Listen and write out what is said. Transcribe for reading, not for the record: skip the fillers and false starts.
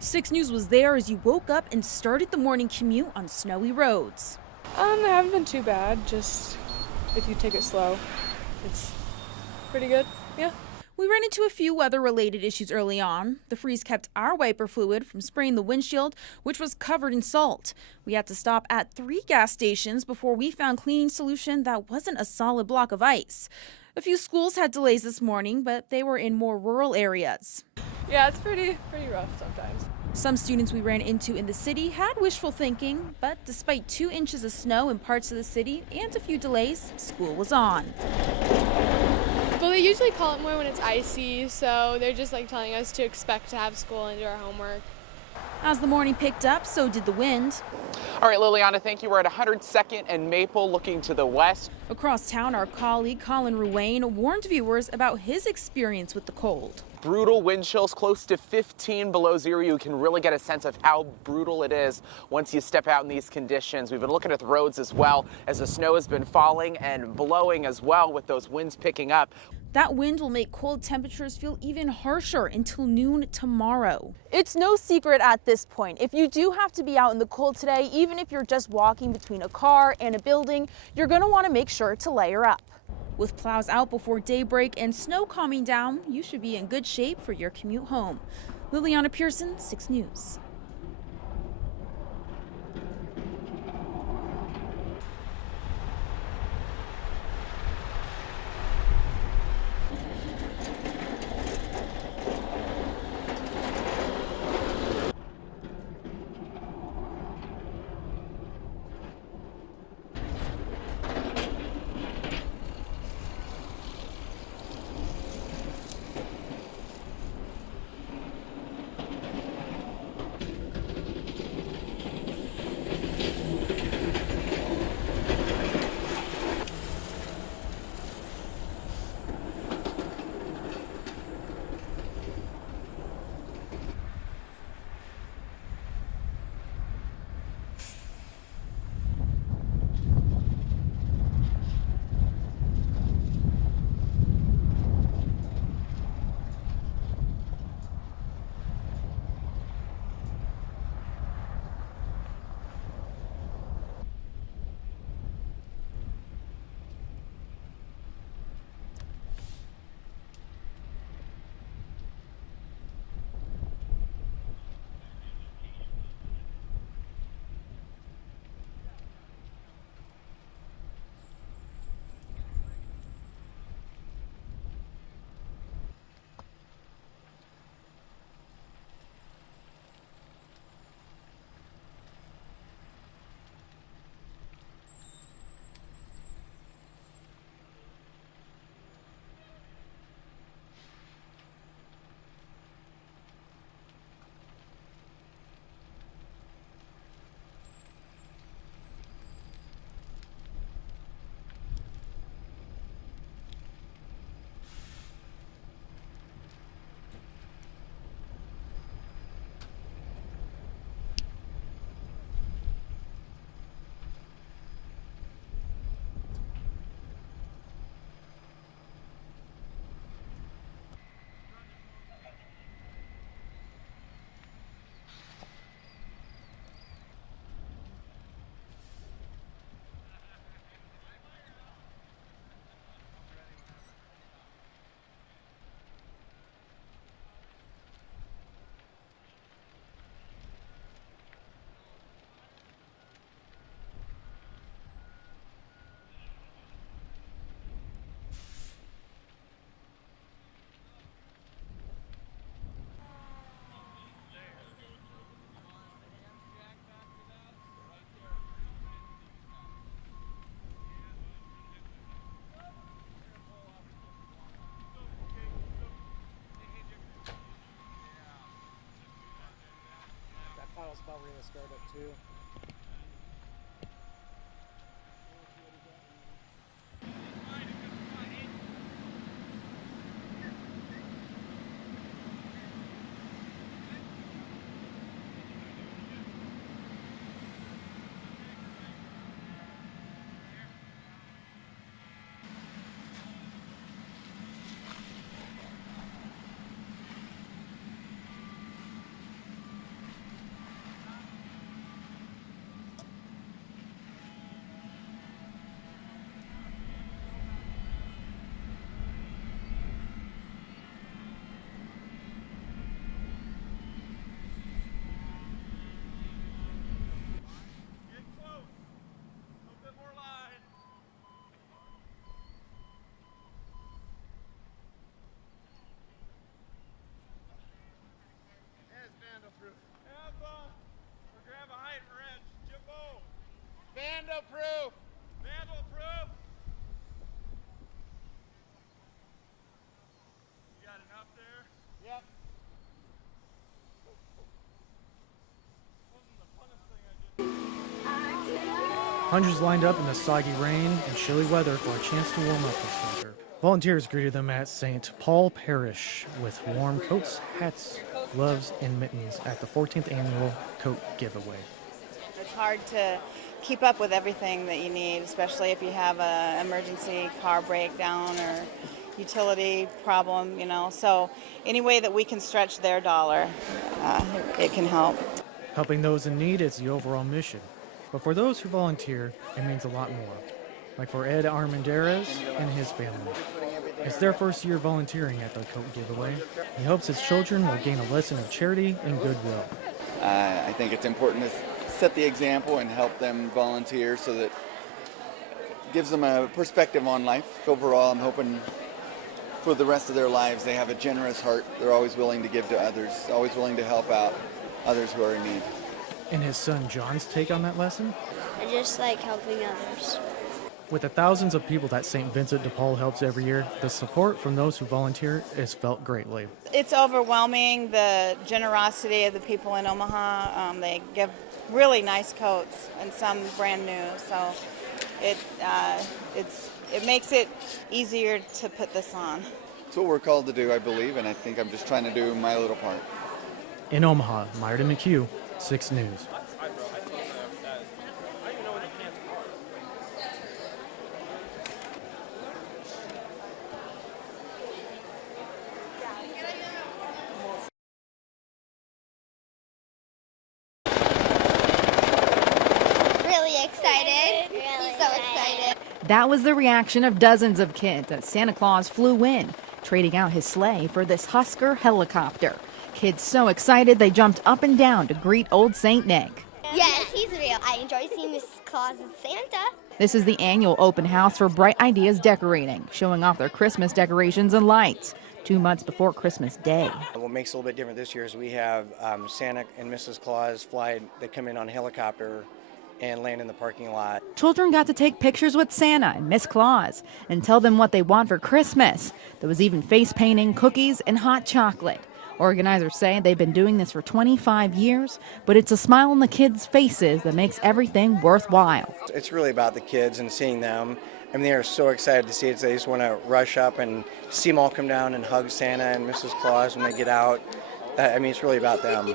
6 News was there as you woke up and started the morning commute on snowy roads. They haven't been too bad, just if you take it slow, it's pretty good, yeah. We ran into a few weather-related issues early on. The freeze kept our wiper fluid from spraying the windshield, which was covered in salt. We had to stop at 3 gas stations before we found cleaning solution that wasn't a solid block of ice. A few schools had delays this morning, but they were in more rural areas. Yeah, it's pretty rough sometimes. Some students we ran into in the city had wishful thinking, but despite 2 inches of snow in parts of the city and a few delays, school was on. Well, they usually call it more when it's icy, so they're just like telling us to expect to have school and do our homework. As the morning picked up, so did the wind. All right, Liliana, thank you. We're at 102nd and Maple looking to the west. Across town, our colleague Colin Ruane warned viewers about his experience with the cold. Brutal wind chills close to 15 below zero. You can really get a sense of how brutal it is once you step out in these conditions. We've been looking at the roads as well as the snow has been falling and blowing as well with those winds picking up. That wind will make cold temperatures feel even harsher until noon tomorrow. It's no secret at this point. If you do have to be out in the cold today, even if you're just walking between a car and a building, you're going to want to make sure to layer up. With plows out before daybreak and snow calming down, you should be in good shape for your commute home. Liliana Pearson, 6 News. That pile's probably gonna start up too. Vandal-proof. Vandal-proof. You got enough there? Yep. Wasn't the funnest thing I just... Hundreds lined up in the soggy rain and chilly weather for a chance to warm up this winter. Volunteers greeted them at St. Paul Parish with warm coats, hats, gloves, and mittens at the 14th annual coat giveaway. It's hard to keep up with everything that you need, especially if you have an emergency car breakdown or utility problem, you know. So any way that we can stretch their dollar, it can help. Helping those in need is the overall mission. But for those who volunteer, it means a lot more. Like for Ed Armendariz and his family. It's their first year volunteering at the coat giveaway. He hopes his children will gain a lesson of charity and goodwill. I think it's important to set the example and help them volunteer so that it gives them a perspective on life. Overall, I'm hoping for the rest of their lives they have a generous heart. They're always willing to give to others, always willing to help out others who are in need. And his son John's take on that lesson? I just like helping others. With the thousands of people that St. Vincent de Paul helps every year, the support from those who volunteer is felt greatly. It's overwhelming, the generosity of the people in Omaha. They give really nice coats and some brand new, so it makes it easier to put this on. It's what we're called to do, I believe, and I think I'm just trying to do my little part. In Omaha, Myerton McHugh, 6 News. That was the reaction of dozens of kids as Santa Claus flew in, trading out his sleigh for this Husker helicopter. Kids so excited they jumped up and down to greet old Saint Nick. Yes, he's real. I enjoy seeing Miss Claus and Santa. This is the annual open house for Bright Ideas Decorating, showing off their Christmas decorations and lights 2 months before Christmas Day. What makes it a little bit different this year is we have Santa and Mrs. Claus they come in on a helicopter and land in the parking lot. Children got to take pictures with Santa and Miss Claus and tell them what they want for Christmas. There was even face painting, cookies, and hot chocolate. Organizers say they've been doing this for 25 years, but it's a smile on the kids' faces that makes everything worthwhile. It's really about the kids and seeing them. I mean, they are so excited to see it. They just want to rush up and see them all come down and hug Santa and Mrs. Claus when they get out. I mean, it's really about them.